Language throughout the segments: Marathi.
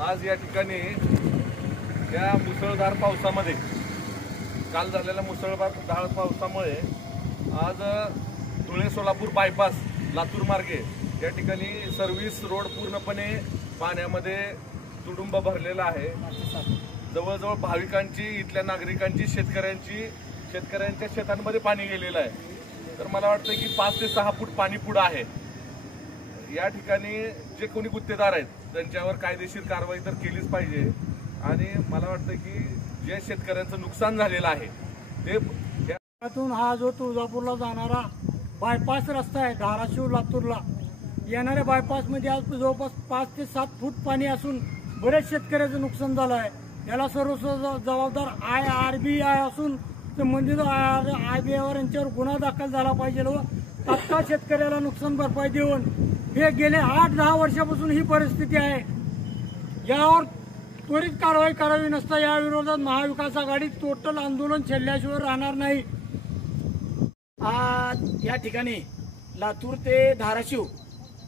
आज या ठिकाणी या मुसळधार पावसामध्ये काल झालेल्या मुसळधार पावसामुळे आज धुळे सोलापूर बायपास लातूर मार्गे या ठिकाणी सर्व्हिस रोड पूर्णपणे पाण्यामध्ये तुडुंब भरलेला आहे। जवळजवळ भाविकांची, इथल्या नागरिकांची, शेतकऱ्यांच्या शेतांमध्ये पाणी गेलेलं आहे। तर मला वाटतं की 5 ते 6 फूट पाणी पुढे आहे। या ठिकाणी जे कोणी गुत्तेदार आहेत त्यांच्यावर कायदेशीर कारवाई तर केलीच पाहिजे आणि मला वाटतं की जे शेतकऱ्यांचं नुकसान झालेलं आहे ते त्यातून हा जो तुळजापूरला जाणारा बायपास रस्ता आहे धाराशिव लातूरला येणाऱ्या बायपास मध्ये आज जवळपास 5 ते 7 फूट पाणी असून बरेच शेतकऱ्याचं नुकसान झालं आहे। याला सर्व जबाबदार IRBI असून संबंधित IRBIवर यांच्यावर गुन्हा दाखल झाला पाहिजे व तात्काळ शेतकऱ्याला नुकसान भरपाई देऊन हे गेले 8-10 वर्षापासून ही परिस्थिती आहे। यावर त्वरित कारवाई करावी नसता या विरोधात महाविकास आघाडी टोटल आंदोलन छेडल्याशिवाय राहणार नाही। आज या ठिकाणी लातूर ते धाराशिव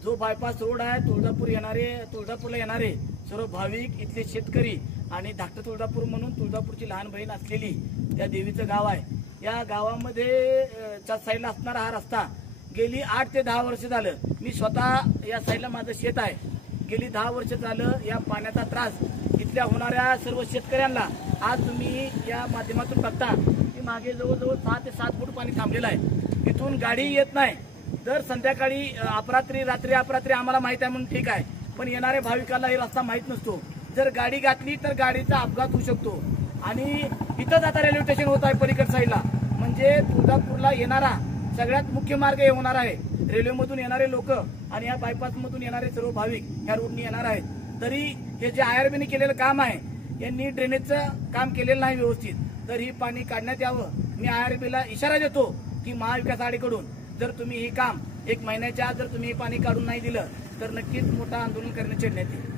जो बायपास रोड आहे तुळजापूरला येणारे सर्व भाविक, इथले शेतकरी आणि धाकटं तुळजापूर म्हणून तुळजापूरची लहान बहीण असलेली त्या देवीचं गाव आहे। या गावामध्ये च्या साईडला असणारा हा रस्ता गेली 8 ते 10 वर्ष झालं, मी स्वतः या साईडला माझं शेत आहे, गेली 10 वर्ष झालं या पाण्याचा त्रास इथल्या होणाऱ्या सर्व शेतकऱ्यांना आज तुम्ही या माध्यमातून बघता की मागे जवळजवळ 6 ते 7 फूट पाणी थांबलेलं आहे। इथून गाडी येत नाही। दर संध्याकाळी रात्री अपरात्री आम्हाला माहित आहे म्हणून ठीक आहे, पण येणाऱ्या भाविकांना हे रस्ता माहित नसतो। जर गाडी घातली तर गाडीचा अपघात होऊ शकतो आणि इथंच आता रेल्वे स्टेशन होत आहे पलीकड साईडला, म्हणजे तुळजापूरला येणारा सगळ्यात मुख्य मार्ग हे होणार आहे। रेल्वेमधून येणारे लोक आणि या बायपास मधून येणारे सर्व भाविक या रोडनी येणार आहेत। तरी हे जे IRBने केलेलं काम आहे यांनी ड्रेनेजचं काम केलेलं नाही व्यवस्थित, तर ही पाणी काढण्यात यावं। मी IRBला इशारा देतो की महाविकास आघाडीकडून जर तुम्ही हे काम 1 महिन्याच्या आत जर तुम्ही हे पाणी काढून नाही दिलं तर नक्कीच मोठं आंदोलन करण्यात येईल।